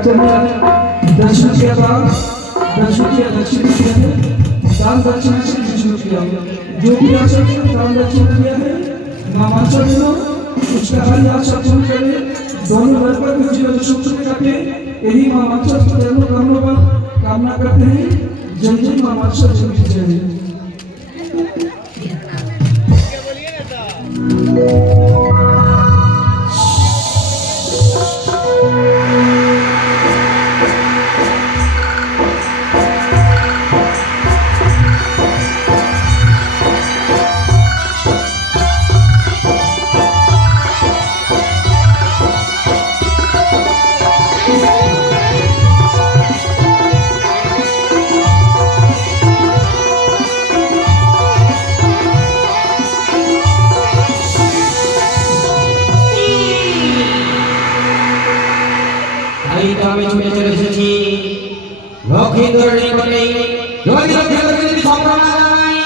दर्शन किया बाद दर्शन किया दक्षिण किया है दान दक्षिण से दर्शन किया जो भी आशा किया दान दक्षिण किया है मामाचा दिनो उसका हर आशा पूर्ण करे दोनों घर पर कुछ जीवन सुख से काटे यही मामाचा को जन्म कामना करते हैं जय जय मामाचा जय जय আমি ছুটে চলে এসেছি লক্ষ্মী ধরণী বলে যদি লক্ষ্মী সম্ভাবনা নাই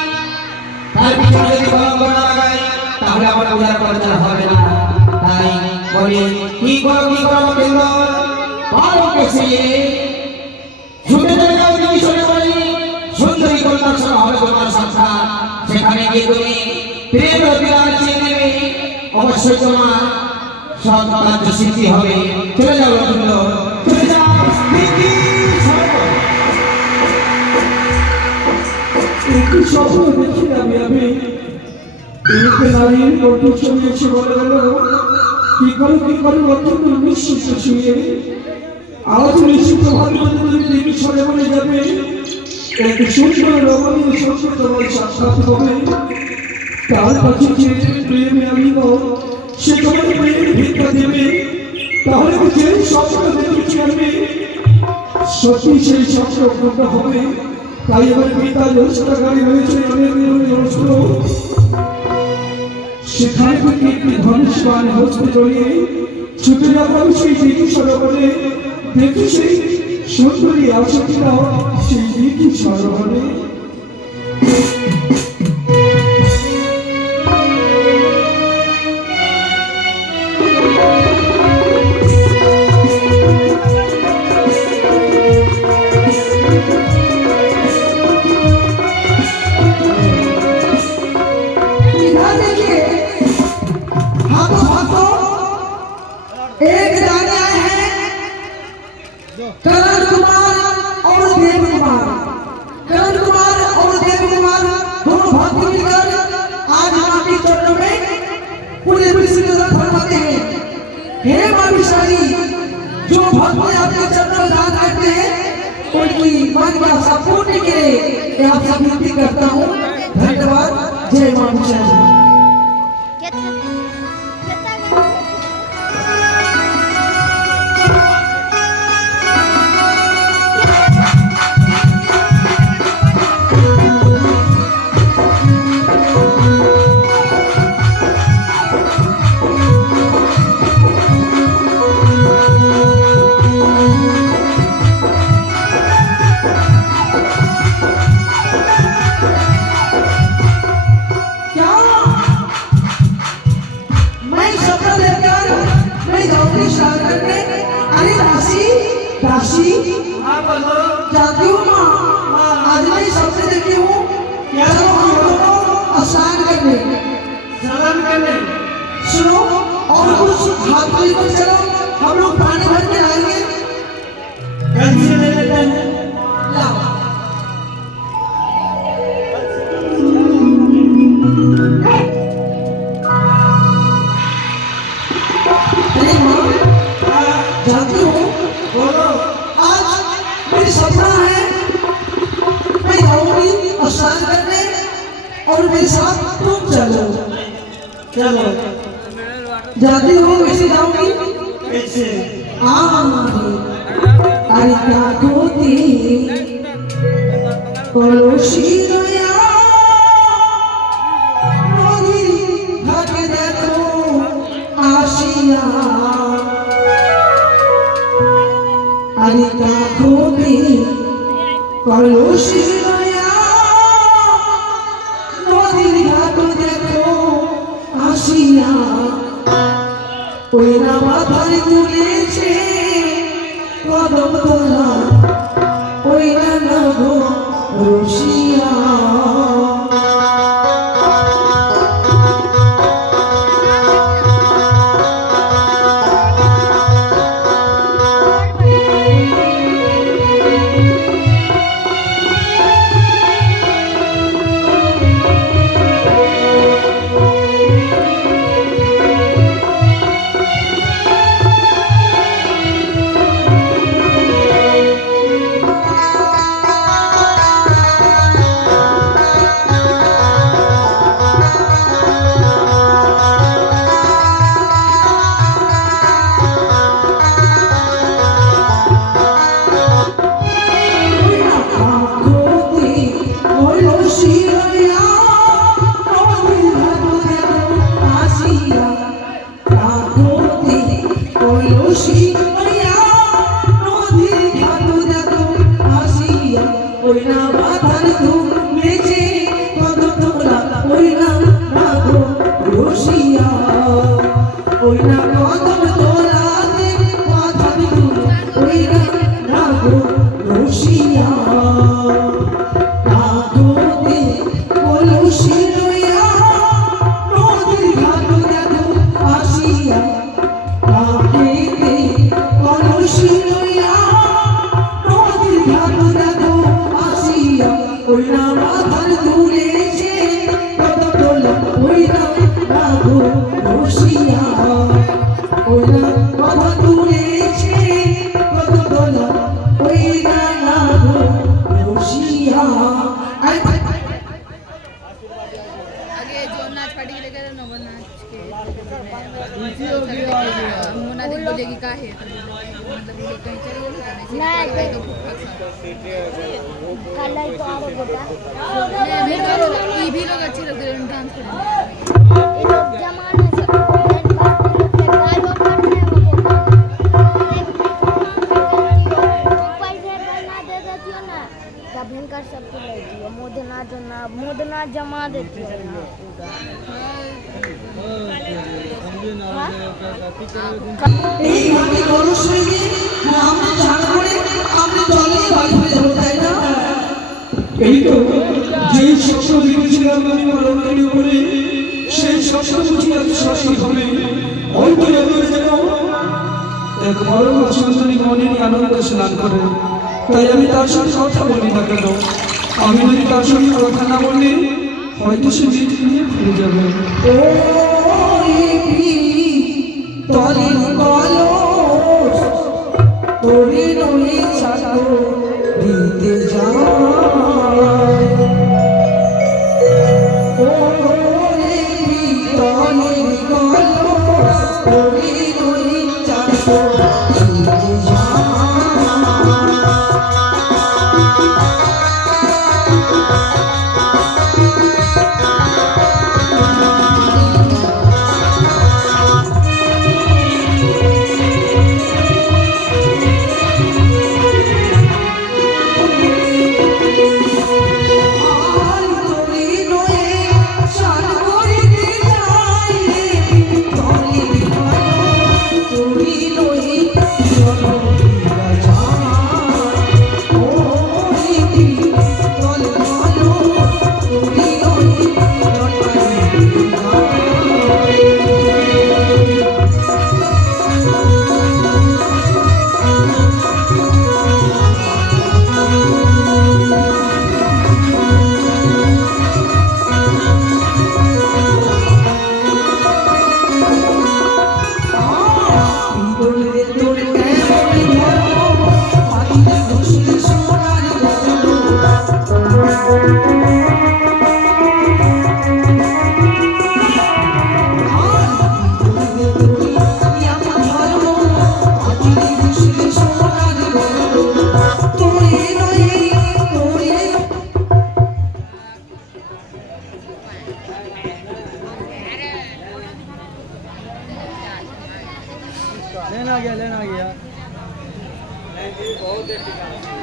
তার পিছনে যদি কলঙ্ক না লাগাই তাহলে আমার পূজার প্রচার হবে না তাই বলি কি করো কেন্দ্র পারো কেসে ছুটে চলে যাও তুমি শুনে বলি সুন্দরী কন্যার সঙ্গে হবে তোমার সাক্ষাৎ সেখানে গিয়ে তুমি প্রেম অধিকার চেয়ে নেবে অবশ্যই তোমার সব কার্য সিদ্ধি হবে চলে যাও লক্ষ্মী চলে যাও একটু স্বপ্ন দেখছিলাম আমি এদিকে নারীর কণ্ঠ ছবি এসে বলে গেল কি করো অত্যন্ত নিশ্চিত শুয়ে আজ নিশ্চিত ভাবে দেবী সরে বলে যাবে এক সুন্দর রমণীয় সঙ্গে তোমার সাক্ষাৎ হবে তার কাছে যে প্রেমে আমি সে তোমার প্রেম ভিক্ষা দেবে তাহলে যে স্বপ্ন দেখেছি আমি সত্যি সেই স্বপ্ন পূর্ণ হবে তাই আমার পিতা দশটা গাড়ি রয়েছে সেখানে থেকে একটি ধনুষ্মান হস্তে জড়িয়ে ছুটে যাবো সেই দিঘি সরোবরে দেখি সেই সুন্দরী আছে কিনা সেই দিঘি সরোবরে जो भक्त आपके चरणों में दान करते हैं उनकी मन की आशा पूर्ण के लिए आपसे विनती करता हूँ धन्यवाद जय मां विष्णु जानती हूँ माँ आज मैं सबसे देखी हूँ चलो हम दोनों स्नान करने सुनो और कुछ हाथ पर चलो हम लोग पानी भर के लाएंगे गंज से ले लेते हैं लाओ अरे माँ जानती हूँ बोलो मेरी सपना है मैं जाऊंगी स्नान करने और मेरे साथ तुम चलो जाती हो कैसे जाऊंगी कैसे अरे क्या होती पड़ोसी देखो आशिया अरे क्या होती पड़ोसी देखो आशिया ওই রামা ধরে তুলেছে কদম তোলা ওই না গো রসিয়া ওই না বাধার ধুম মেজে কত তোলা ওই না গো রসিয়া ওই না কদম তোলাতে বাধার ধুম ওই না গো রসিয়া রাগতে কলসি লইয়া নদীর ঘাট দেখো আসিয়া রাগতে কলসি লইয়া নদীর ঘাট দেখো ওই না মাথার তুলেছে কত তোলা ওই না গো রসিয়া ওই না মাথা তুলেছে কত তোলা ওই না গো রসিয়া आगे जो नाच पार्टी के लिए कर नव नाच के मोना दी बोलेगी का है मतलब वो कहीं चले गए नहीं तो कल ही तो और बेटा मैं ये भी लोग अच्छे लगते हैं डांस करने ये लोग जमाने से बैंड पार्टी के गायब करने वो पैसे बना दे देती हो ना तब भयंकर सब कुछ लेती हो मोदना जमा देती हो ना এই ভাবে কলসিকে আমরা চান করে আমরা চলে বাড়ি ফিরে যাব তাই না এই তো যে স্বপ্ন দেখেছিলাম আমি মরণের উপরে সেই স্বপ্ন বুঝি আজ সত্যি হবে অন্তরে অন্তরে যেন এক বড় সন্তানী মনের আনন্দ স্নান করে তাই আমি তার সঙ্গে কথা বলি না কেন আমি যদি তার সঙ্গে কথা না বলি হয়তো সে মেয়েটি নিয়ে ফিরে যাবে ও তলিন কলস তোরে নই ছাড়ো দিতে যায় ও রে তলিন কলস তোরে নই ছাড়ো দিতে যায় लेना गया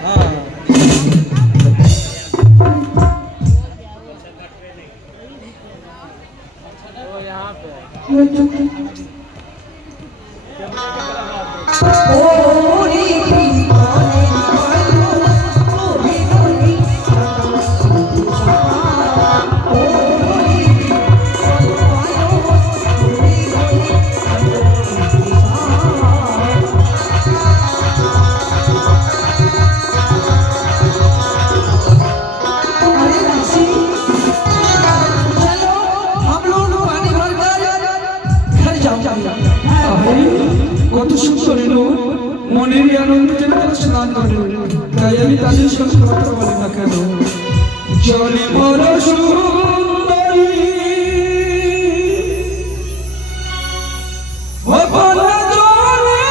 हाँ तो यहाँ पे ओ নিজের কাছে স্নান করে তাই আমি তাদের সঙ্গে কথা বলি না কেন জলে বড় সুন্দরী ভবনা জলে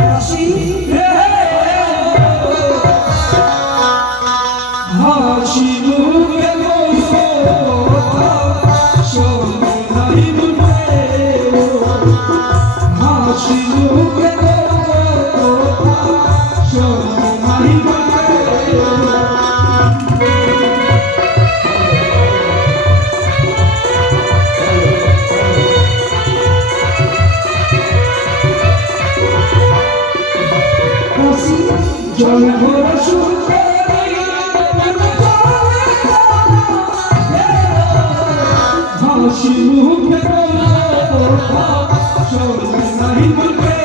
হাসি রে হাসি মুখে কথা শোনে নাই মুখে হাসি মুখে কথা শোনে নাই মুখে জল ভরা সুন্দরী হাসি মুখে কথা শোনে নাই মুখে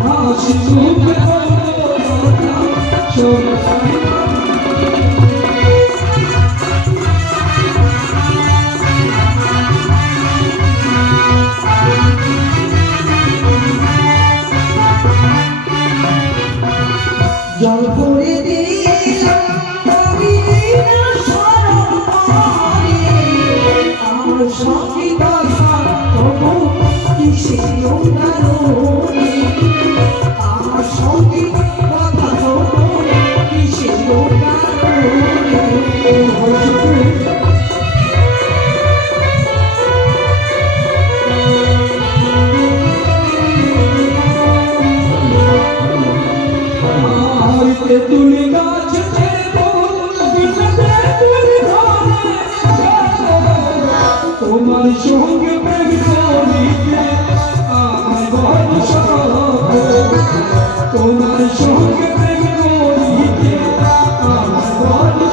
হাসি মুখে কথা শোনে নাই জল করে দিলাম আমি শরণ পাই আমার সঙ্গে কথা তবু কিসের কারণে আমার সঙ্গে কথা তবু কিসের কারণে তুলি গাছ তোমার সঙ্গে প্রেম করিতে আমার বড় শখ তোমার সঙ্গে প্রেম করিতে আমার বড়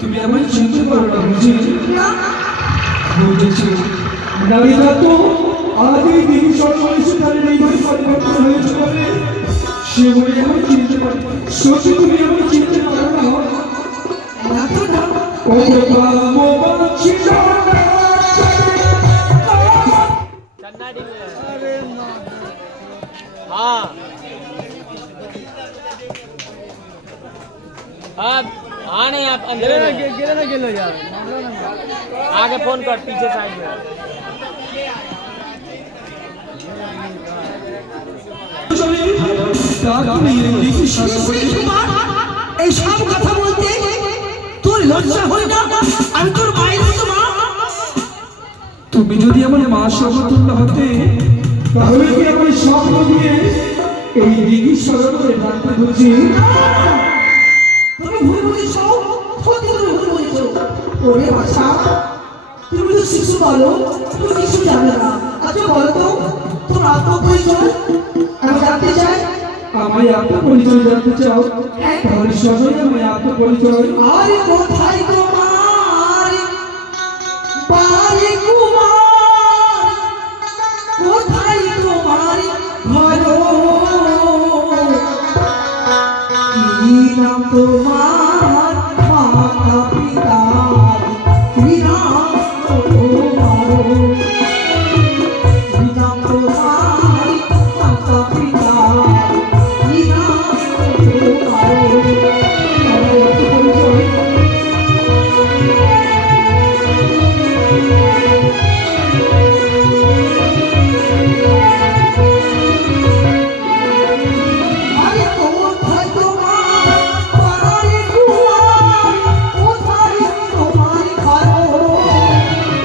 তুমি আমায় চিনতে পারো না বুঝি বুঝেছি নারীরা তো আগে দিন সর্বশেষে তাদের এইভাবে পরিবর্তন হয়েছে বলে সে বলে আমায় চিনতে পারে সত্যি তুমি আমায় চিনতে পারো না कन्नाडी में अरे हाँ अब आने आप अंदर गिरे ना गिलो यार आगे फोन कर पीछे साइड में এই সব কথা বলতে তোর লজ্জা হয় না আমি তোর মায়ের মতো মা তুমি যদি আমার মা সমতুল্য হতে তাহলে কি আমার স্বপ্ন দিয়ে এই দিঘি সরল করে ডাকতে বুঝি তুমি ভুল বলেছ সত্যি তুমি ভুল বলেছ ওরে বাছা তুমি তো শিশু বলো তুমি কিছু জানো না আচ্ছা বলো তো তোর আত্মপরিচয় আমি জানতে চাই আমায় আত্মপরিচয় জানতে চাও তাহলে সবাই আমায় আত্মপরিচয় আরে কোথায় তোমার বাড়ি কুমার কোথায় তোমার ঘর কি নাম তোমার মাতা পিতা কি নাম তোমার কি নাম তোমার মাতা পিতা কি নাম তোমার আরে কোথায় তোমার বাড়ি কুমার কোথায় তোমার ঘর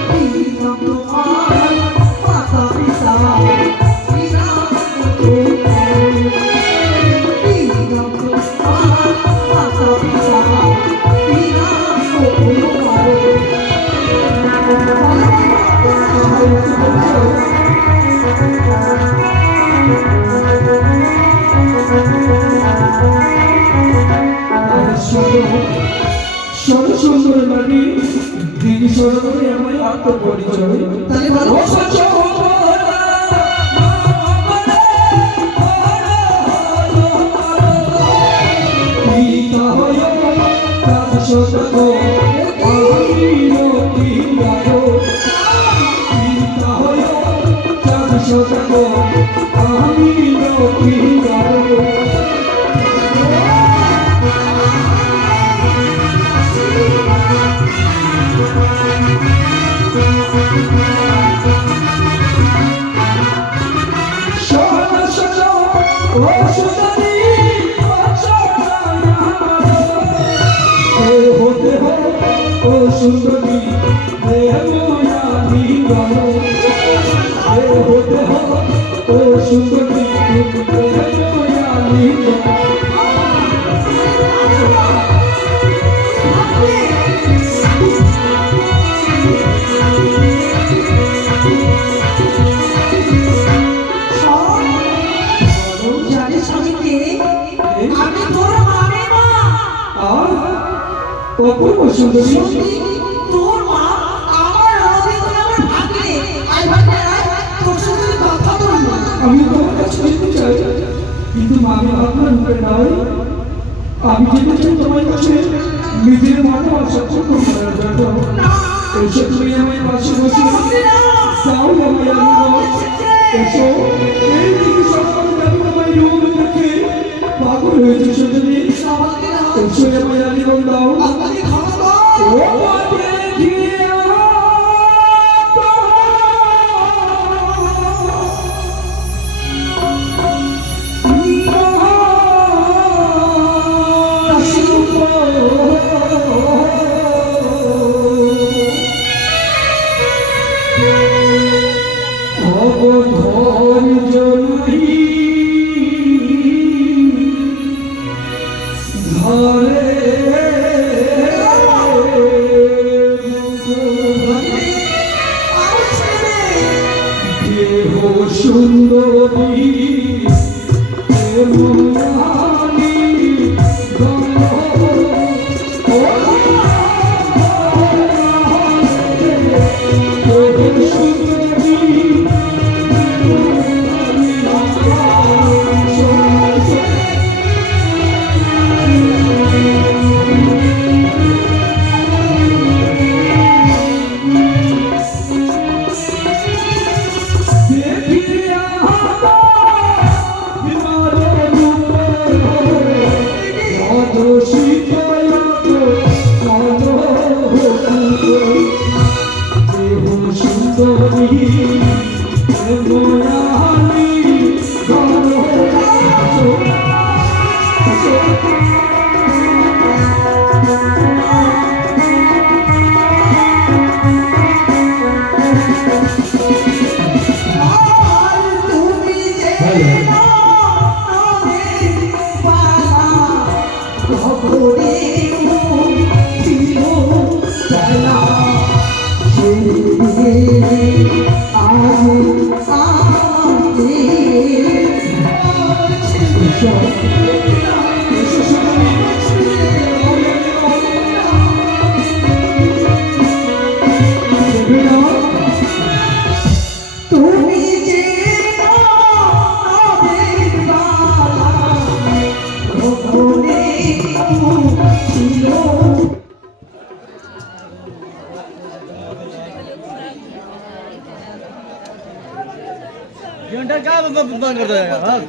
কি নাম তোমার মাতা পিতা কি নাম তোমার কি নাম তোমার মাতা পিতা কি নাম সব সুন্দর নারী দিঘি সরবরে আমায় আত্মপরিচয় তাহলে বলো পিতা হয় তার শতক আমি রতি গারো পিতা হয় তার শতক আমি রতি গারো সোনা সোনা ও সোনারি ও সোনা হতে হো ও সুন্দরী দেবয়ানি গানো হতে হো ও সুন্দরী দেবয়ানি জানিস আমি কে? আমি তোর মামি মা। আর অপূর্ব সুন্দরী সত্যি তোর মা আমার রবি তুই আমার ভাগ্নে। আয় ভাগ্নে আয়, তোর সাথে আমি কথা বলবো। আমি তোমার কাছে যেতে চাই কিন্তু আমি আপনার রূপে নয় আমি যেতে চাই তোমার কাছে নিজের মানব সক্ষম করার জন্য এসে তুমি আমার পাশে বসে তাও আমায় আনন্দ এসো এই দিকে সকালে আমি তোমায় রূপ দেখে পাগল হয়েছে সুন্দরী এসো আমায় আনন্দ দাও আমাকে ক্ষমা কর। ও দেখিয়া সুন্দরী घंटा क्या बंद करता है यार